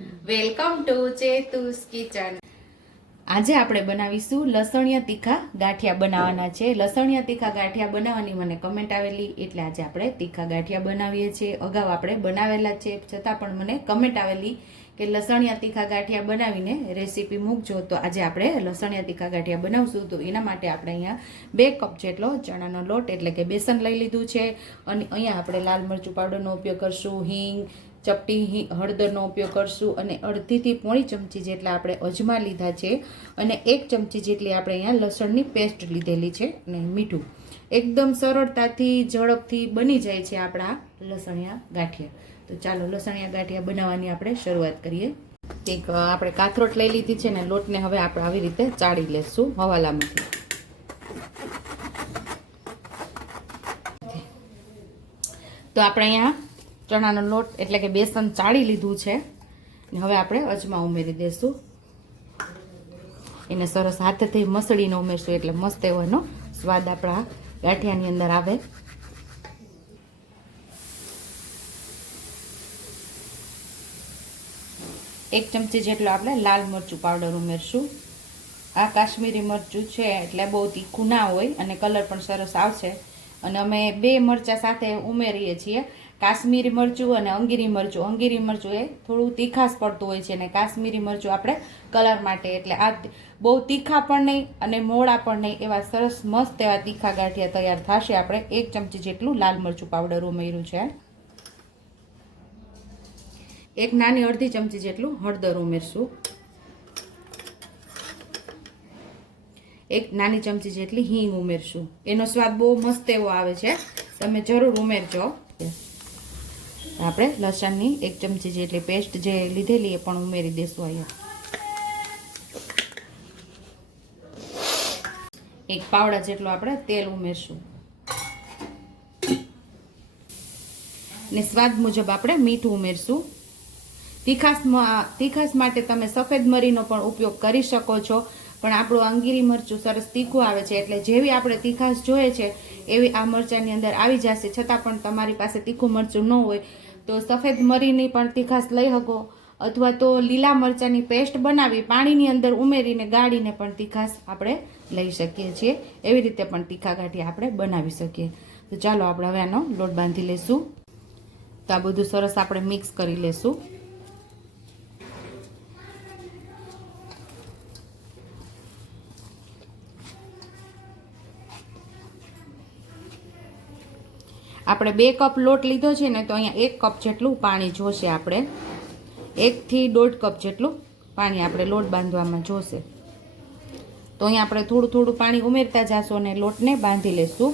Welcome to ચેતુસ kitchen. આજે આપણે બનાવીશું લસણિયા તીખા ગાંઠિયા બનાવવાના છે. લસણિયા તીખા ગાંઠિયા બનાવવાની મને કમેન્ટ આવેલી, એટલે આજે આપણે તીખા ગાંઠિયા બનાવીએ છીએ. અગાઉ આપણે બનાવેલા છે, છતાં પણ મને કમેન્ટ આવેલી કે લસણિયા તીખા ગાંઠિયા બનાવીને રેસીપી મૂકજો. તો આજે આપણે લસણિયા તીખા ગાંઠિયા બનાવશું. તો એના માટે આપણે અહીંયા બે કપ જેટલો ચણાનો લોટ, એટલે કે બેસન લઈ લીધું છે. અને અહીંયા આપણે લાલ મરચું પાવડરનો ઉપયોગ કરશું, હિંગ, ચપટી હળદરનો ઉપયોગ કરશું, અને અડધીથી પોણી ચમચી જેટલા આપણે અજમા લીધા છે. અને એક ચમચી જેટલી આપણે અહીંયા લસણની પેસ્ટ લીધેલી છે અને મીઠું. એકદમ સરળતાથી, ઝડપથી બની જાય છે આપણા લસણિયા ગાંઠિયા. તો ચાલો લસણિયા ગાંઠિયા બનાવવાની આપણે શરૂઆત કરીએ. એક આપણે કાથરોટ લઈ લીધી છે ને, લોટને હવે આપણે આવી રીતે ચાળી લેશું હવાલામાંથી. તો આપણે અહીંયા ચણાનો લોટ એટલે કે બેસન ચાળી લીધું છે. ને હવે આપણે અજમા ઉમેરી દઈશું એને સરસ હાથેથી મસળીને ઉમેરશું એટલે મસ્ત એવો સ્વાદ આપણા ગાંઠિયાની અંદર આવે. એક ચમચી જેટલો આપણે લાલ મરચું પાવડર ઉમેરશું. આ કાશ્મીરી મરચું છે એટલે બહુ તીખું ના હોય અને કલર પણ સરસ આવશે. અને અમે બે મરચાં સાથે ઉમેરીએ છીએ. કાશ્મીરી મરચું અને અંગીરી મરચું. અંગીરી મરચું એ થોડું તીખાશ પડતું હોય છે અને કાશ્મીરી મરચું આપણે કલર માટે, એટલે આ બહુ તીખા પણ નહીં અને મોળા પણ નહીં, એવા સરસ મસ્ત એવા તીખા ગાંઠિયા તૈયાર થશે. આપણે એક ચમચી જેટલું લાલ મરચું પાવડર ઉમેર્યું છે. એક નાની અડધી ચમચી જેટલું હળદર ઉમેરશું. એક નાની ચમચી જેટલી હિંગ ઉમેરશું. એનો સ્વાદ બહુ મસ્ત એવો આવે છે. તમે જરૂર ઉમેરજો. આપણે લસણની એક ચમચી જેટલી પેસ્ટ જે લીધેલી એ પણ ઉમેરી દેશું અહીંયા. એક પાવડા જેટલું આપણે તેલ ઉમેરશું. ને સ્વાદ મુજબ આપણે મીઠું ઉમેરશું. તીખાસમાં તીખાસ માટે તમે સફેદ મરીનો પણ ઉપયોગ કરી શકો છો. પણ આપણું અંગીરી મરચું સરસ તીખું આવે છે, એટલે જેવી આપણે તીખાશ જોઈએ છે, એવી આ મરચાંની અંદર આવી જશે. છતાં પણ તમારી પાસે તીખું મરચું ન હોય, તો સફેદ મરીની પણ તીખાશ લઈ શકો. અથવા તો લીલા મરચાંની પેસ્ટ બનાવી પાણીની અંદર ઉમેરીને ગાળીને પણ તીખાશ આપણે લઈ શકીએ છીએ. એવી રીતે પણ તીખા ગાંઠી આપણે બનાવી શકીએ. તો ચાલો આપણે હવે આનો લોટ બાંધી લઈશું તો આ બધું સરસ આપણે મિક્સ કરી લેશું. આપણે બે કપ લોટ લીધો છે ને તો અહીંયા એક કપ જેટલું પાણી જોશે આપણે. એકથી દોઢ કપ જેટલું પાણી આપણે લોટ બાંધવામાં જોશે. તો અહીંયા આપણે થોડું થોડું પાણી ઉમેરતા જશો અને લોટને બાંધી લેશું.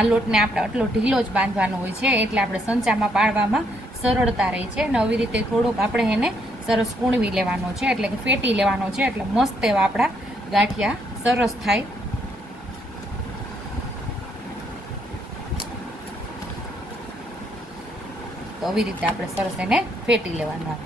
આ લોટને આપણે આટલો ઢીલો જ બાંધવાનો હોય છે, એટલે આપણે સંચામાં પાડવામાં સરળતા રહે છે અને આવી રીતે થોડોક આપણે એને સરસ કૂણવી લેવાનો છે, એટલે કે ફેટી લેવાનો છે, એટલે મસ્ત એવા આપણા ગાંઠિયા સરસ થાય. તો આવી રીતે આપણે સરસ એને ફેટી લેવાના.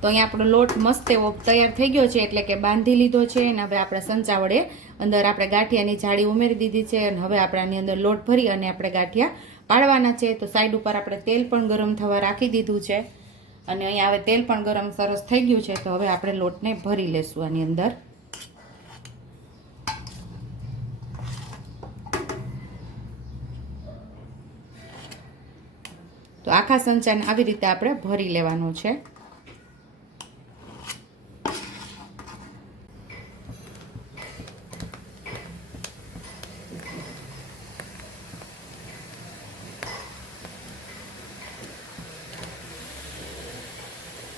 તો અહીંયા આપણો લોટ મસ્ત એવો તૈયાર થઈ ગયો છે, એટલે કે બાંધી લીધો છે, અને હવે આપણે સંચા વડે અંદર આપણે ગાંઠિયાની જાળી ઉમેરી દીધી છે, અને હવે આપણે આની અંદર લોટ ભરી અને આપણે ગાંઠિયા પાડવાના છે. તો સાઈડ ઉપર આપણે તેલ પણ ગરમ થવા રાખી દીધું છે, અને અહીંયા હવે તેલ પણ ગરમ સરસ થઈ ગયું છે, તો હવે આપણે લોટને ભરી લેશું આની અંદર. તો આખા સંચાને આવી રીતે આપણે ભરી લેવાનો છે.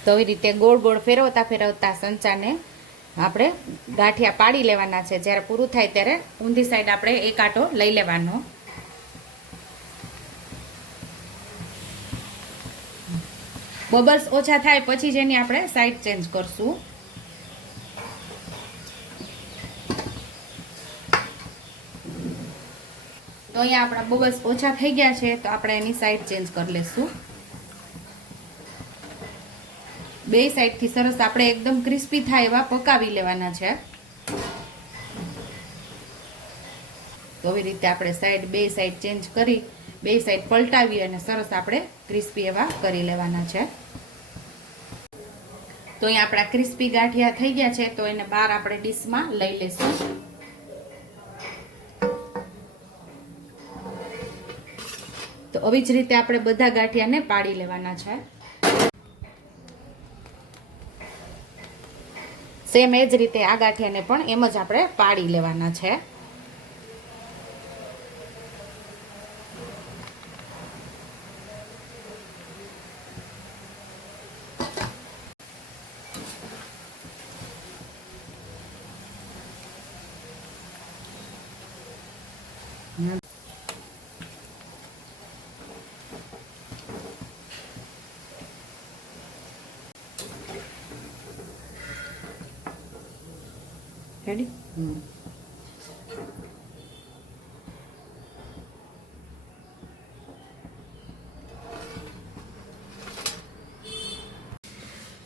તો આવી રીતે ગોળ ગોળ ફેરવતા ફેરવતા સંચાને આપણે ગાંઠિયા પાડી લેવાના છે. જ્યારે પૂરું થાય ત્યારે ઊંધી સાઈડ આપણે એક આટો લઈ લેવાનો. બબલ્સ ઓછા થાય પછી જેની આપણે સાઈડ ચેન્જ કરશું. તો અહીંયા આપણા બબલ્સ ઓછા થઈ ગયા છે, તો આપણે એની સાઈડ ચેન્જ કરી લેશું. બે સાઈડથી સરસ આપણે એકદમ ક્રિસ્પી થાય એવા પકાવી લેવાના છે. તો આવી રીતે આપણે સાઈડ, બે સાઈડ ચેન્જ કરી, બે સાઈડ પલટાવી અને સરસ આપણે ક્રિસ્પી એવા કરી લેવાના છે. તો અહીંયા આપણા ક્રિસ્પી ગાંઠિયા થઈ ગયા છે, તો એને બહાર આપણે ડીશમાં લઈ લેશું તો આવી જ રીતે આપણે બધા ગાંઠિયાને પાડી લેવાના છે. સેમ એ જ રીતે આ ગાંઠિયાને પણ એમ જ આપણે પાડી લેવાના છે.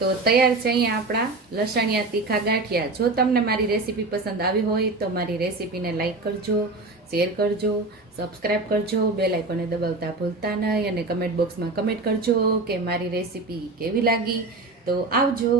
તો તૈયાર છે અહીંયા આપણા લસણિયા તીખા ગાંઠિયા. જો તમને મારી રેસીપી પસંદ આવી હોય તો મારી રેસીપીને લાઇક કરજો, શેર કરજો, સબસ્ક્રાઇબ કરજો બે લાઇકોને દબાવતા ભૂલતા નહીં અને કમેન્ટ બોક્સમાં કમેન્ટ કરજો કે મારી રેસીપી કેવી લાગી. તો આવજો.